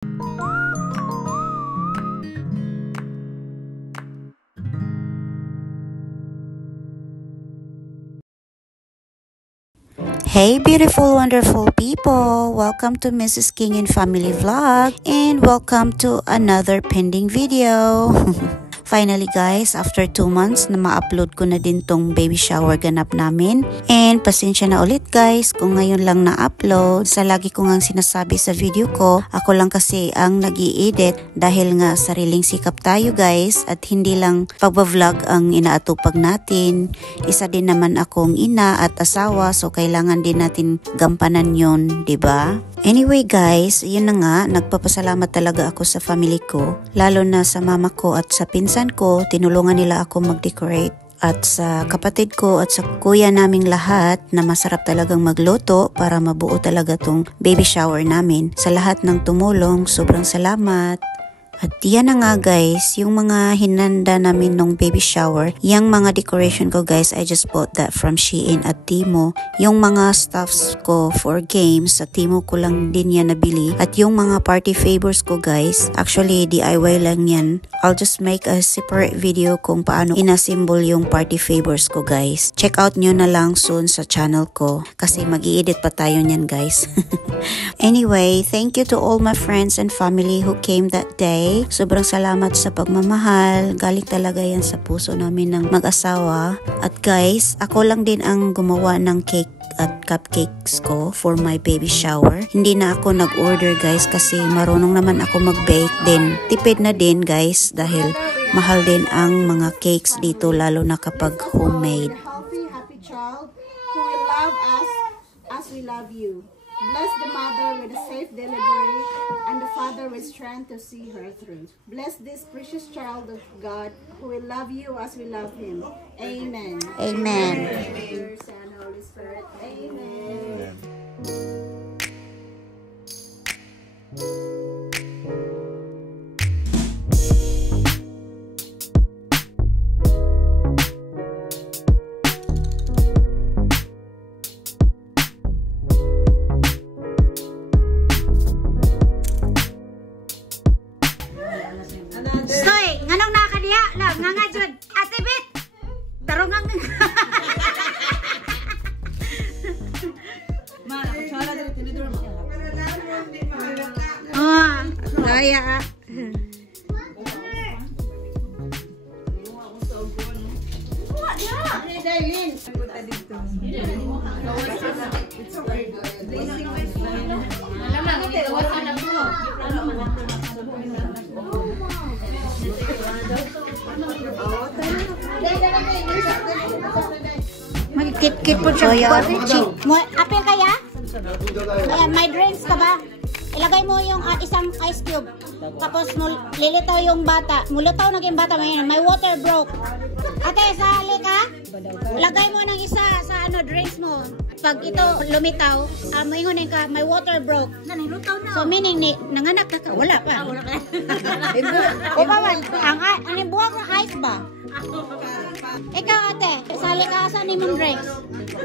Hey beautiful wonderful people, welcome to Mrs. King and Family Vlog and welcome to another pending video. Finally guys, after 2 months na ma-upload ko na din tong baby shower ganap namin. And pasensya na ulit guys kung ngayon lang na-upload. Sa lagi ko ngang sinasabi sa video ko, ako lang kasi ang nag-i-edit dahil nga sariling sikap tayo guys at hindi lang pagba-vlog ang inaatupag natin. Isa din naman akong ina at asawa, so kailangan din natin gampanan yun, 'di ba? Anyway guys, yun na nga, nagpapasalamat talaga ako sa family ko, lalo na sa mama ko at sa pinsan ko, tinulungan nila ako mag-decorate. At sa kapatid ko at sa kuya naming lahat na masarap talagang magluto para mabuo talaga tong baby shower namin. Sa lahat ng tumulong, sobrang salamat. At yan na nga guys, yung mga hinanda namin nung baby shower, yung mga decoration ko guys, I just bought that from Shein at Temu. Yung mga stuffs ko for games, sa Temu ko lang din yan nabili. At yung mga party favors ko guys, actually DIY lang yan. I'll just make a separate video kung paano inassemble yung party favors ko guys. Check out nyo na lang soon sa channel ko kasi mag-i-edit pa tayo nyan guys. Anyway, thank you to all my friends and family who came that day. Sobrang salamat sa pagmamahal. Galing talaga yan sa puso namin ng mag-asawa. At guys, ako lang din ang gumawa ng cake at cupcakes ko for my baby shower. Hindi na ako nag-order guys kasi marunong naman ako mag-bake din. Tipid na din guys dahil mahal din ang mga cakes dito lalo na kapag homemade. Healthy, happy child who will love us as we love you. Bless the mother with a safe delivery and the father with strength to see her through. Bless this precious child of God who will love you as we love him. Amen. Amen. Father, Son, Holy Spirit. Amen. Stoy, nganong nakadiya lang nga jud. Ate Bit. Tarungang. Ma, kutsara dito tinidor mo. Ah, kaya. Magkit-kit po siya. Apil kaya? Ayan, may drinks ka ba? Ilagay mo yung isang ice cube. Tapos lilitaw yung bata. Mulitaw naging bata ngayon. May water broke. Ate, sali ka? Lagay mo ng isa sa drinks mo. Pag ito lumitaw, maingunin ka, may water broke. So meaning nanganak na ka. Wala pa. O ba man, ang buwag ng ice ba? Ikaw ate, sali ka sa nimong drinks.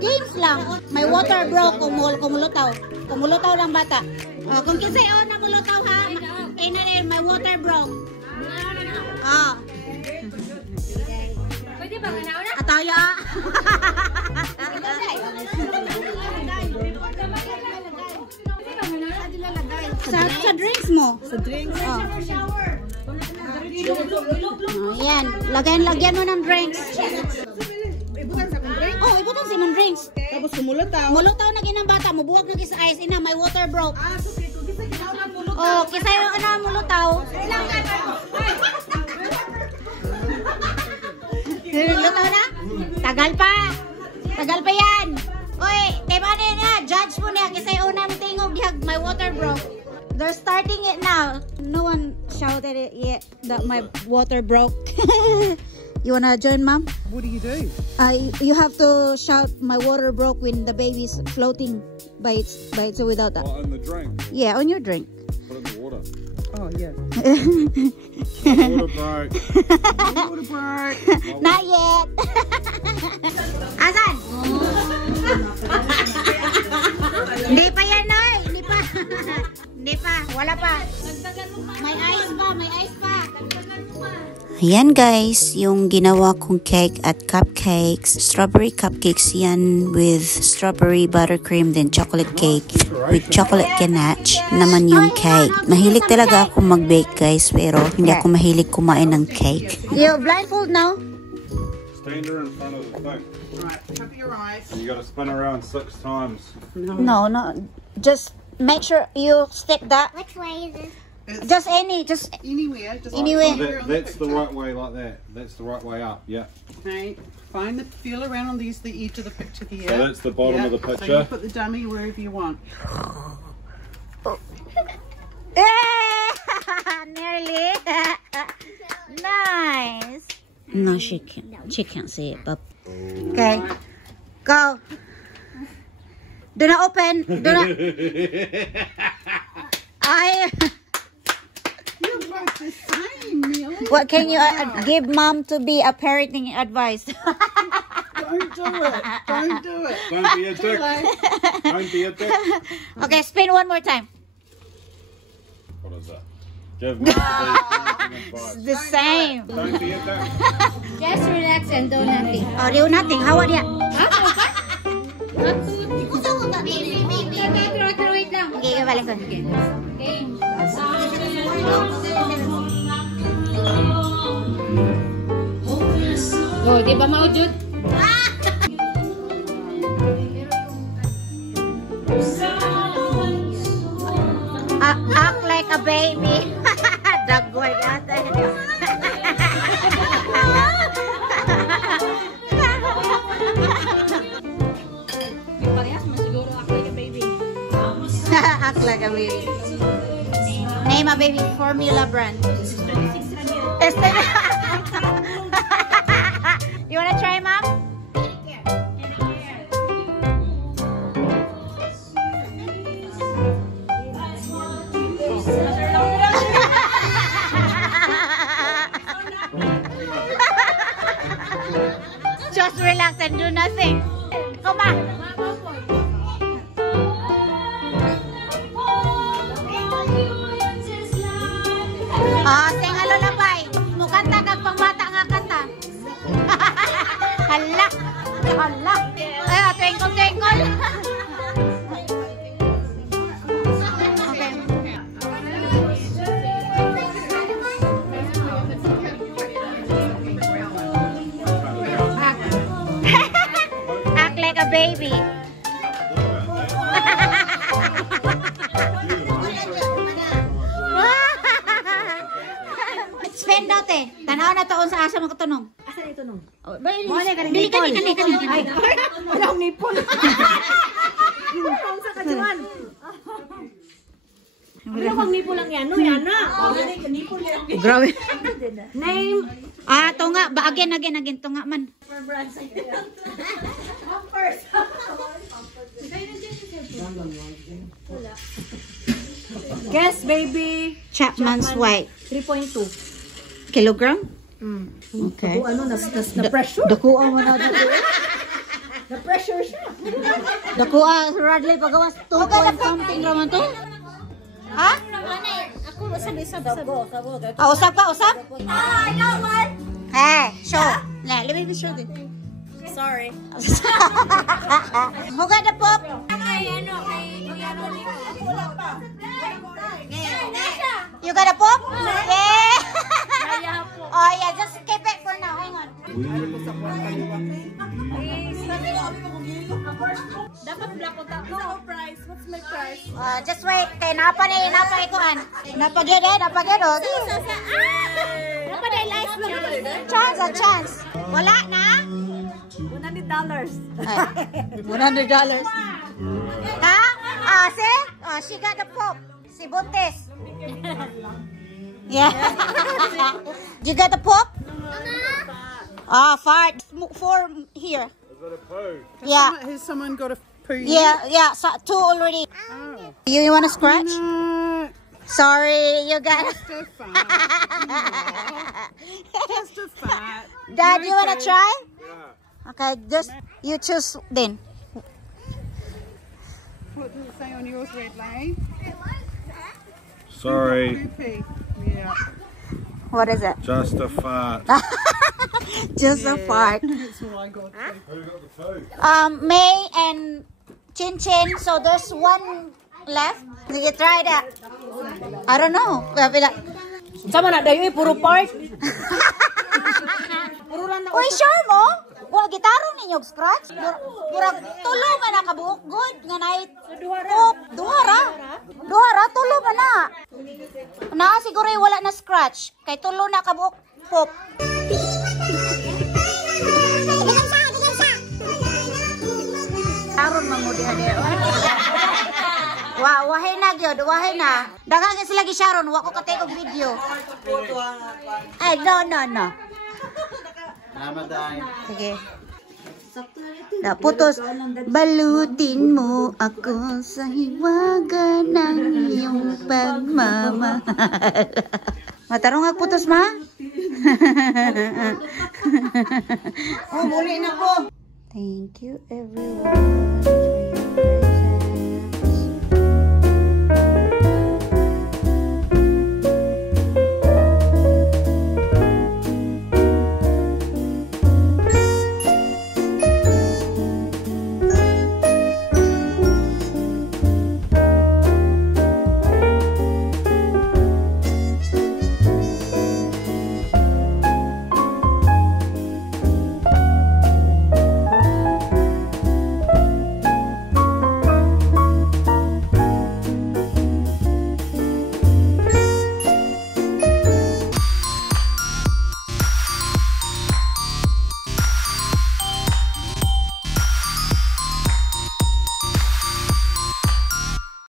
Games lang. May water broke kung mulutaw. Kung mulutaw lang bata. Kung kisay na mulutaw ha, may water broke. Pwede ba ganaw na? Ataya. Sa drinks mo. Sa drinks. Yan, lagyan mo ng drinks. Ibutan sa drinks? Oh, ibutan sa imong drinks. Tapos kumulutaw. Mulutaw na ginang bata, mubuwag na sa ice ina, may water broke. Oh, kisay mulutaw. Lutaw na? Tagal pa. Tagal pa yan. Oy, diba na, judge mo na, kisay una mo tingog dihag, may water broke. They're starting it now. No one shouted it yet that my water broke. You wanna join, Mom? What do you do? You have to shout, "My water broke" when the baby's floating by itself without that. Oh, on the drink? Yeah, on your drink. Put in the water. Oh, yeah. Water broke. Water broke. Not yet. Asan? Hindi pa yan, Noy. Hindi pa. Hindi pa. Wala pa. May ice pa, may ice pa. Ayan guys, yung ginawa kong cake at cupcakes. Strawberry cupcakes yan with strawberry buttercream, then chocolate cake with chocolate ganache naman yung cake. Mahilig talaga ako mag-bake guys, pero hindi ako mahilig kumain ng cake. You blindfold now? Stand her in front of the thing. Right, cover your eyes. And you got to spin around 6 times. No, just make sure you stick that. Which way is it? Just any, just Anywhere. Just Anywhere. That's the right way, like that. That's the right way up. Yeah. Okay. Find the feel around on these the edge of the picture here. So that's the bottom of the So picture. you put the dummy wherever you want. nearly. Nice. No, she can't see it, but Okay, go. Do not open. Do not. You're both the same, Neil. What can you give mom to be a parenting advice? Don't do it. Don't do it. Don't be a dick. Don't be a dick. Okay, spin one more time. What is that? Give me advice. The same. Don't be a dick. Just relax and do nothing. Oh, do nothing. How about that? Wait lang. Okay, balik ko. Oh, di ba maujud? Act like a baby. Dagway natin. Parehas mo siguro ako like a baby. Act like a baby. Name a baby formula brand. You wanna try, Mom? Just relax and do nothing. Come on. Sing a lullaby. Mukanta kag pangbata nga kanta. Hala. Hala. Ay, twinkle twinkle. Okay. Act like a baby. Spend out eh. Tanaw na taon sa asa mga katunong. Asa ni tunong? Oh, dili kani. Ay, walang nipon. Sa kajuan. Ano bang nipo lang yan? No, yan na. Grabe. Name. To nga. Again. To nga man. Guess, baby. Chapman's White. 3.2. Kilogram? Okay. O ano, na-pressure. Dakuha mo na. Na-pressure siya. Dakuha, Radley, pagawas 2 point something raman to. Ha? Ako, usap. Usap ka, usap? I got one. Hey, show. Let me show this. Sorry. Who got the pop? You got a pop? Yeah. Oh yeah, just keep it for now. Hang on. Dapat black ko tato. Price. What's my price? Just wait. Kay napa ikuan. Napagid. Dapat ay life lang. Chance. Wala na? $100. $100. Ha? See? She got the pop. Si Buntis. Yeah. You got the pop? Fart. 4 here. Is that a poo? Yeah. Has someone got a poo? Yeah. So 2 already. Oh. You want to scratch? No. Sorry, you got it. Just a fart. Just a fart. Dad, No you want to poo. try? Yeah. Okay, just you choose then. What does it say on yours, Red Lane? Sorry, Yeah. What is it? just a fart. Just a fart. So I got May and Chin Chin. So there's one left. Sige, try that. I don't know. Sama na dayo puro part. Uy, sure mo? Wa gitarong ninyo scratch? Murag tulo man na kabuok good nga night. Duhara tulo man na. Na siguro wala na scratch kay tulo na kabuok pop. Aron mangudi ade. Wahay na gyud, wahay na. Daghang sila gi Sharon, wa ko katay og video. Ay, no. Sige. Na putos. Balutin mo ako sa hiwaga ng iyong pagmamahal. Matarong ang putos, ma? Oh, muli na ko. Thank you, everyone.